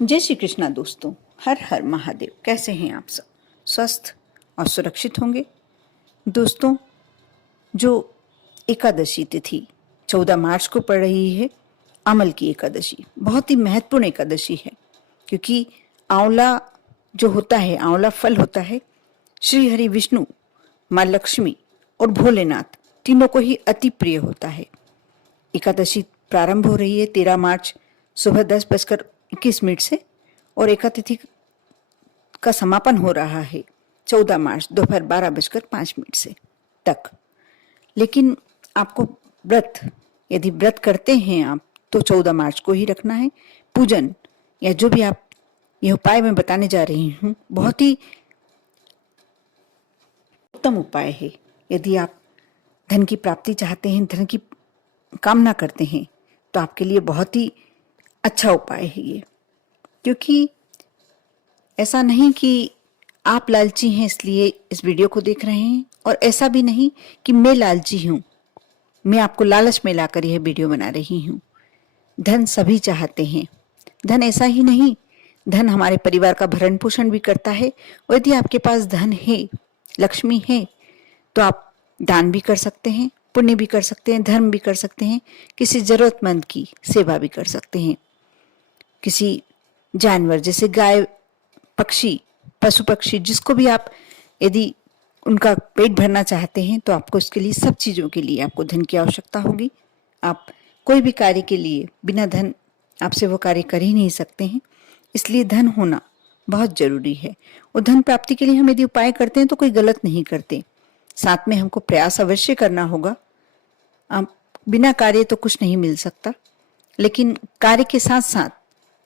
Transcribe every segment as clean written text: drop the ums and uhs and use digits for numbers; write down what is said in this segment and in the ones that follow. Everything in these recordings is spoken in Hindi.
जय श्री कृष्णा दोस्तों। हर हर महादेव। कैसे हैं आप सब? स्वस्थ और सुरक्षित होंगे। दोस्तों, जो एकादशी तिथि 14 मार्च को पड़ रही है, अमल की एकादशी बहुत ही महत्वपूर्ण एकादशी है, क्योंकि आंवला जो होता है, आंवला फल होता है, श्री हरि विष्णु, माँ लक्ष्मी और भोलेनाथ तीनों को ही अति प्रिय होता है। एकादशी प्रारंभ हो रही है 13 मार्च सुबह 10:21 से और एकातिथि का समापन हो रहा है 14 मार्च दोपहर 12:05 से तक। लेकिन आपको व्रत, यदि व्रत करते हैं आप, तो 14 मार्च को ही रखना है। पूजन या जो भी आप यह उपाय मैं बताने जा रही हूँ, बहुत ही उत्तम उपाय है। यदि आप धन की प्राप्ति चाहते हैं, धन की कामना करते हैं, तो आपके लिए बहुत ही अच्छा उपाय है ये। क्योंकि ऐसा नहीं कि आप लालची हैं इसलिए इस वीडियो को देख रहे हैं, और ऐसा भी नहीं कि मैं लालची हूं, मैं आपको लालच में लाकर यह वीडियो बना रही हूं। धन सभी चाहते हैं। धन ऐसा ही नहीं, धन हमारे परिवार का भरण पोषण भी करता है। और यदि आपके पास धन है, लक्ष्मी है, तो आप दान भी कर सकते हैं, पुण्य भी कर सकते हैं, धर्म भी कर सकते हैं, किसी जरूरतमंद की सेवा भी कर सकते हैं। किसी जानवर जैसे गाय, पक्षी, पशु पक्षी, जिसको भी आप यदि उनका पेट भरना चाहते हैं, तो आपको इसके लिए, सब चीज़ों के लिए आपको धन की आवश्यकता होगी। आप कोई भी कार्य के लिए बिना धन आपसे वो कार्य कर ही नहीं सकते हैं। इसलिए धन होना बहुत जरूरी है। और धन प्राप्ति के लिए हम यदि उपाय करते हैं तो कोई गलत नहीं करते, साथ में हमको प्रयास अवश्य करना होगा। आप बिना कार्य तो कुछ नहीं मिल सकता, लेकिन कार्य के साथ साथ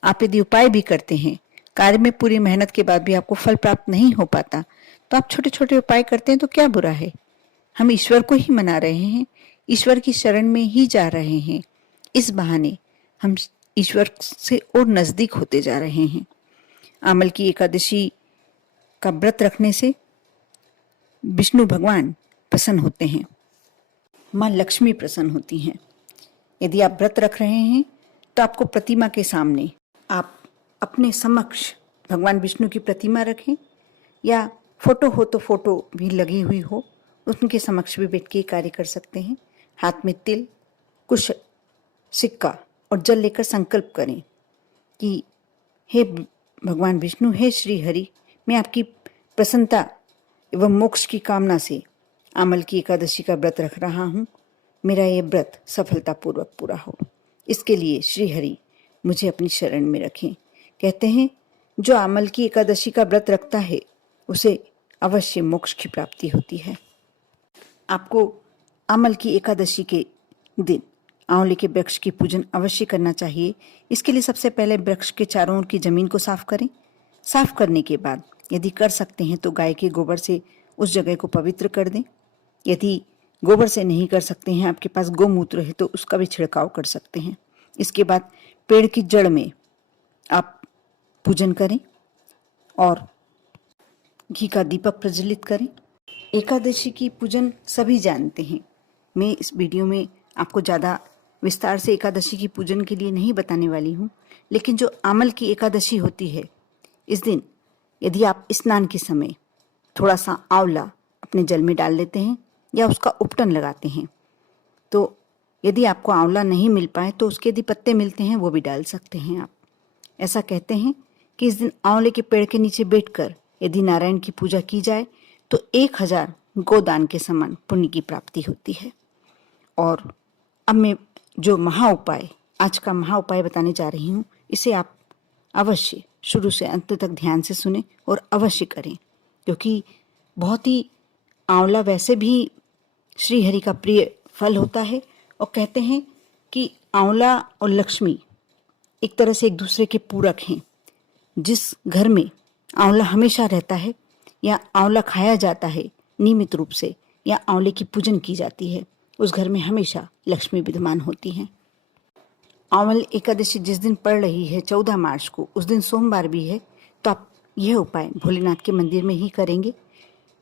आप यदि उपाय भी करते हैं, कार्य में पूरी मेहनत के बाद भी आपको फल प्राप्त नहीं हो पाता, तो आप छोटे छोटे उपाय करते हैं तो क्या बुरा है। हम ईश्वर को ही मना रहे हैं, ईश्वर की शरण में ही जा रहे हैं। इस बहाने हम ईश्वर से और नजदीक होते जा रहे हैं। अमल की एकादशी का व्रत रखने से विष्णु भगवान प्रसन्न होते हैं, माँ लक्ष्मी प्रसन्न होती हैं। यदि आप व्रत रख रहे हैं तो आपको प्रतिमा के सामने, आप अपने समक्ष भगवान विष्णु की प्रतिमा रखें, या फोटो हो तो फोटो भी लगी हुई हो, उनके समक्ष भी बैठ के कार्य कर सकते हैं। हाथ में तिल, कुश, सिक्का और जल लेकर संकल्प करें कि हे भगवान विष्णु, हे श्री हरि, मैं आपकी प्रसन्नता एवं मोक्ष की कामना से अमल की एकादशी का व्रत रख रहा हूँ। मेरा ये व्रत सफलतापूर्वक पूरा हो, इसके लिए श्री हरि मुझे अपनी शरण में रखें। कहते हैं, जो अमल की एकादशी का व्रत रखता है उसे अवश्य मोक्ष की प्राप्ति होती है। आपको अमल की एकादशी के दिन आंवले के वृक्ष की पूजन अवश्य करना चाहिए। इसके लिए सबसे पहले वृक्ष के चारों ओर की जमीन को साफ करें। साफ करने के बाद यदि कर सकते हैं तो गाय के गोबर से उस जगह को पवित्र कर दें। यदि गोबर से नहीं कर सकते हैं, आपके पास गोमूत्र है, तो उसका भी छिड़काव कर सकते हैं। इसके बाद पेड़ की जड़ में आप पूजन करें और घी का दीपक प्रज्वलित करें। एकादशी की पूजन सभी जानते हैं। मैं इस वीडियो में आपको ज़्यादा विस्तार से एकादशी की पूजन के लिए नहीं बताने वाली हूँ, लेकिन जो अमल की एकादशी होती है, इस दिन यदि आप स्नान के समय थोड़ा सा आंवला अपने जल में डाल लेते हैं या उसका उपटन लगाते हैं, तो यदि आपको आंवला नहीं मिल पाए तो उसके यदि पत्ते मिलते हैं वो भी डाल सकते हैं आप। ऐसा कहते हैं कि इस दिन आंवले के पेड़ के नीचे बैठकर यदि नारायण की पूजा की जाए तो 1000 गोदान के समान पुण्य की प्राप्ति होती है। और अब मैं जो महा उपाय, आज का महा उपाय बताने जा रही हूँ, इसे आप अवश्य शुरू से अंत तक ध्यान से सुने और अवश्य करें, क्योंकि बहुत ही आंवला वैसे भी श्री हरि का प्रिय फल होता है। और कहते हैं कि आंवला और लक्ष्मी एक तरह से एक दूसरे के पूरक हैं। जिस घर में आंवला हमेशा रहता है या आंवला खाया जाता है नियमित रूप से, या आंवले की पूजन की जाती है, उस घर में हमेशा लक्ष्मी विद्यमान होती हैं। आंवल एकादशी जिस दिन पड़ रही है 14 मार्च को, उस दिन सोमवार भी है, तो आप यह उपाय भोलेनाथ के मंदिर में ही करेंगे,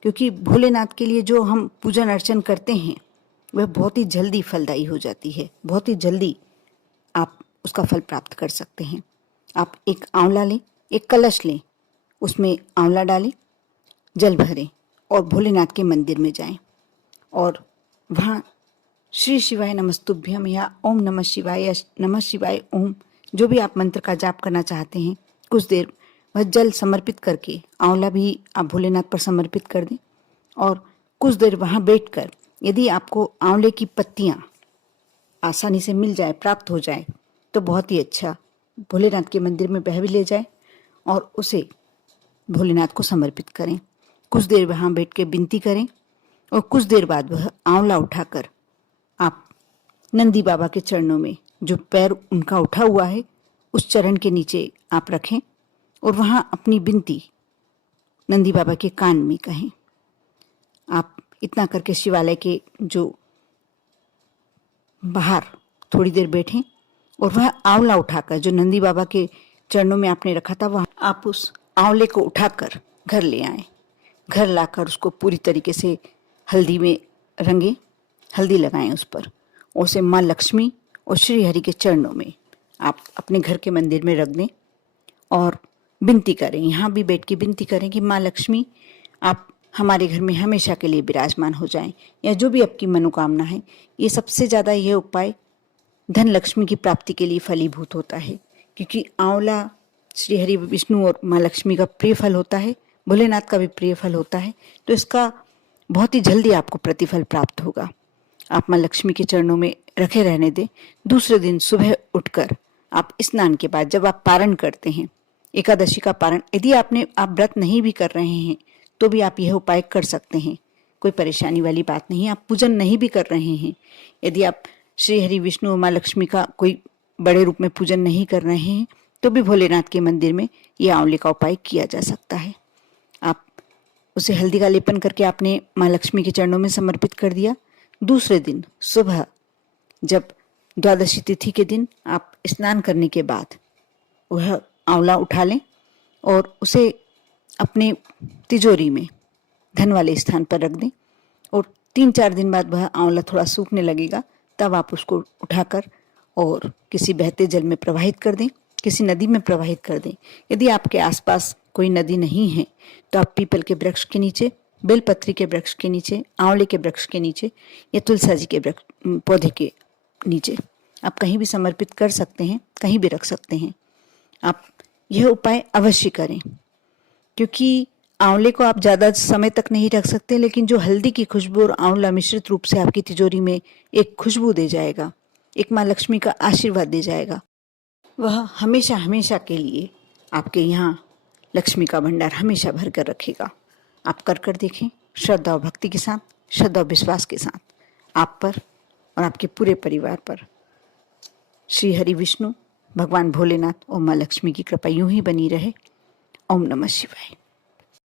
क्योंकि भोलेनाथ के लिए जो हम पूजन अर्चन करते हैं वह बहुत ही जल्दी फलदायी हो जाती है, बहुत ही जल्दी आप उसका फल प्राप्त कर सकते हैं। आप एक आंवला लें, एक कलश लें, उसमें आंवला डालें, जल भरें और भोलेनाथ के मंदिर में जाएं और वहाँ श्री शिवाय नमस्तुभ्यम या ओम नमः शिवाय या नमः शिवाय ओम, जो भी आप मंत्र का जाप करना चाहते हैं, कुछ देर वह जल समर्पित करके आंवला भी आप भोलेनाथ पर समर्पित कर दें और कुछ देर वहाँ बैठकर यदि आपको आंवले की पत्तियाँ आसानी से मिल जाए, प्राप्त हो जाए, तो बहुत ही अच्छा। भोलेनाथ के मंदिर में बह भी ले जाए और उसे भोलेनाथ को समर्पित करें। कुछ देर वहाँ बैठ के विनती करें और कुछ देर बाद वह आंवला उठाकर आप नंदी बाबा के चरणों में, जो पैर उनका उठा हुआ है उस चरण के नीचे आप रखें और वहाँ अपनी विनती नंदी बाबा के कान में कहें। आप इतना करके शिवालय के जो बाहर थोड़ी देर बैठें और वह आंवला उठाकर जो नंदी बाबा के चरणों में आपने रखा था, वह आप उस आंवले को उठाकर घर ले आएं। घर लाकर उसको पूरी तरीके से हल्दी में रंगें, हल्दी लगाएं उस पर, और उसे माँ लक्ष्मी और श्री हरि के चरणों में आप अपने घर के मंदिर में रख दें और विनती करें। यहाँ भी बैठ के विनती करें कि माँ लक्ष्मी आप हमारे घर में हमेशा के लिए विराजमान हो जाएं, या जो भी आपकी मनोकामना है। ये सबसे ज़्यादा यह उपाय धन लक्ष्मी की प्राप्ति के लिए फलीभूत होता है, क्योंकि आंवला श्री हरि विष्णु और माँ लक्ष्मी का प्रिय फल होता है, भोलेनाथ का भी प्रिय फल होता है, तो इसका बहुत ही जल्दी आपको प्रतिफल प्राप्त होगा। आप माँ लक्ष्मी के चरणों में रखे रहने दें। दूसरे दिन सुबह उठकर आप स्नान के बाद जब आप पारण करते हैं, एकादशी का पारण, यदि आप व्रत नहीं भी कर रहे हैं तो भी आप यह उपाय कर सकते हैं, कोई परेशानी वाली बात नहीं। आप पूजन नहीं भी कर रहे हैं, यदि आप श्री हरि विष्णु और माँ लक्ष्मी का कोई बड़े रूप में पूजन नहीं कर रहे हैं, तो भी भोलेनाथ के मंदिर में यह आंवले का उपाय किया जा सकता है। आप उसे हल्दी का लेपन करके आपने माँ लक्ष्मी के चरणों में समर्पित कर दिया। दूसरे दिन सुबह जब द्वादशी तिथि के दिन आप स्नान करने के बाद वह आंवला उठा लें और उसे अपने तिजोरी में धन वाले स्थान पर रख दें और 3-4 दिन बाद वह आंवला थोड़ा सूखने लगेगा, तब आप उसको उठाकर और किसी बहते जल में प्रवाहित कर दें, किसी नदी में प्रवाहित कर दें। यदि आपके आसपास कोई नदी नहीं है तो आप पीपल के वृक्ष के नीचे, बेलपत्री के वृक्ष के नीचे, आंवले के वृक्ष के नीचे या तुलसा जी के पौधे के नीचे आप कहीं भी समर्पित कर सकते हैं, कहीं भी रख सकते हैं। आप यह उपाय अवश्य करें, क्योंकि आंवले को आप ज़्यादा समय तक नहीं रख सकते, लेकिन जो हल्दी की खुशबू और आंवला मिश्रित रूप से आपकी तिजोरी में एक खुशबू दे जाएगा, एक माँ लक्ष्मी का आशीर्वाद दे जाएगा, वह हमेशा हमेशा के लिए आपके यहाँ लक्ष्मी का भंडार हमेशा भर कर रखेगा। आप कर देखें, श्रद्धा और भक्ति के साथ, श्रद्धा और विश्वास के साथ आप पर और आपके पूरे परिवार पर श्री हरि विष्णु, भगवान भोलेनाथ और माँ लक्ष्मी की कृपा यूं ही बनी रहे। ओम नमः शिवाय।